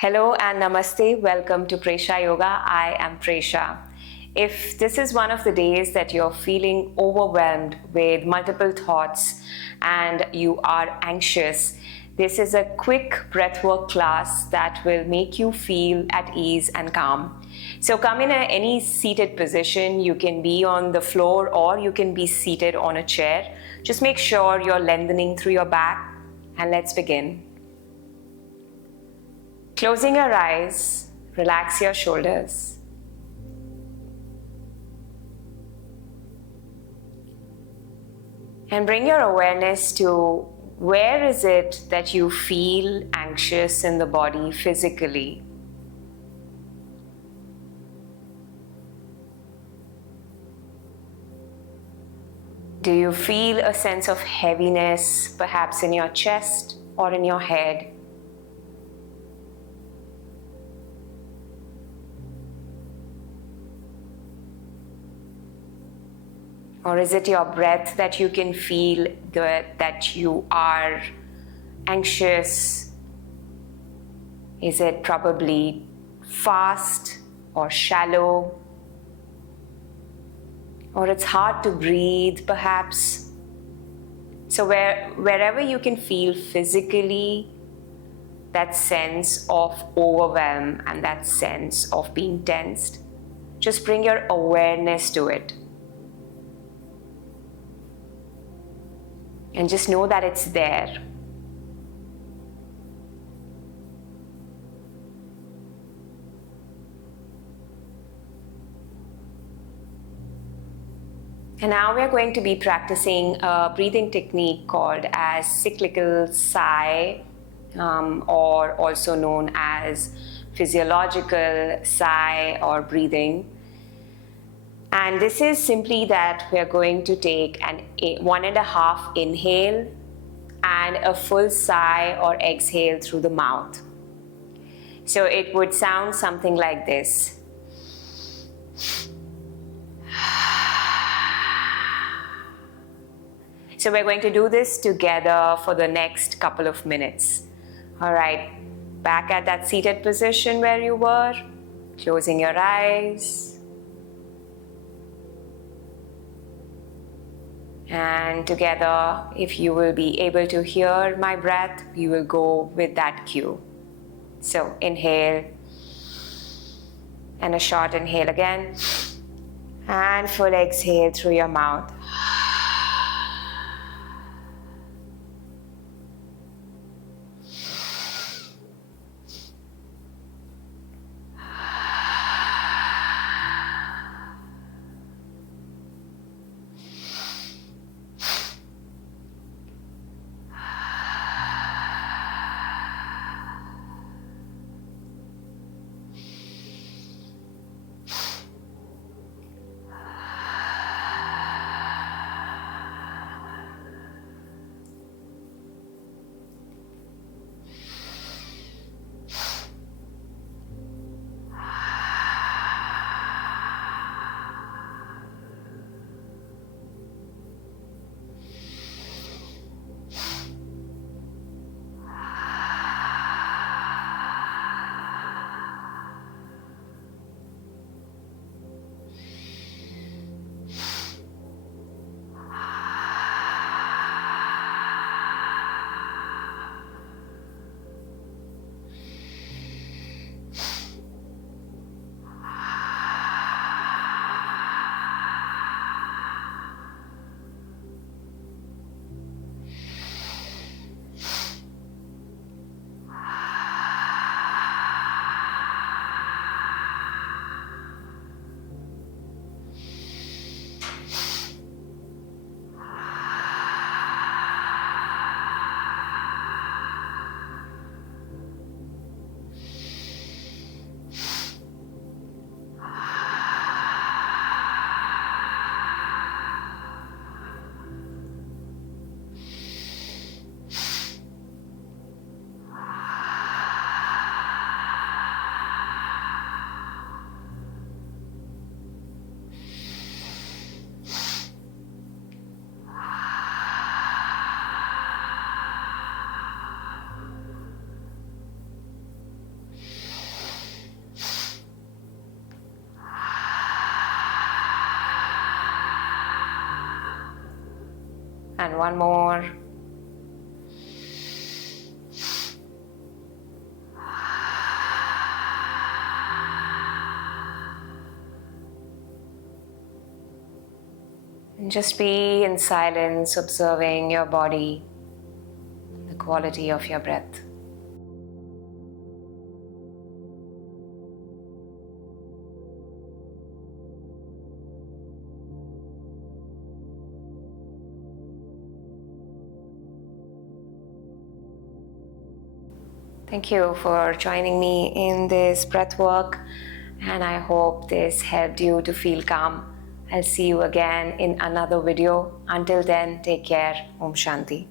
Hello and namaste. Welcome to Presha Yoga. I am Presha. If this is one of the days that you're feeling overwhelmed with multiple thoughts and you are anxious, this is a quick breathwork class that will make you feel at ease and calm. So come in any seated position. You can be on the floor or you can be seated on a chair. Just make sure you're lengthening through your back, and let's begin. Closing your eyes, relax your shoulders. And bring your awareness to where is it that you feel anxious in the body physically. Do you feel a sense of heaviness, perhaps in your chest or in your head? Or is it your breath that you can feel that you are anxious? Is it probably fast or shallow? Or it's hard to breathe, perhaps? So wherever you can feel physically that sense of overwhelm and that sense of being tensed, just bring your awareness to it. And just know that it's there. And now we are going to be practicing a breathing technique called as cyclical sigh, or also known as physiological sigh or breathing. And this is simply that we're going to take an 1.5 inhale and a full sigh or exhale through the mouth. So it would sound something like this. So we're going to do this together for the next couple of minutes. All right, back at that seated position where you were, closing your eyes. And together, if you will be able to hear my breath, you will go with that cue. So inhale, and a short inhale again, and full exhale through your mouth. And one more. And just be in silence, observing your body, the quality of your breath. Thank you for joining me in this breath work, and I hope this helped you to feel calm. I'll see you again in another video. Until then, take care. Om Shanti.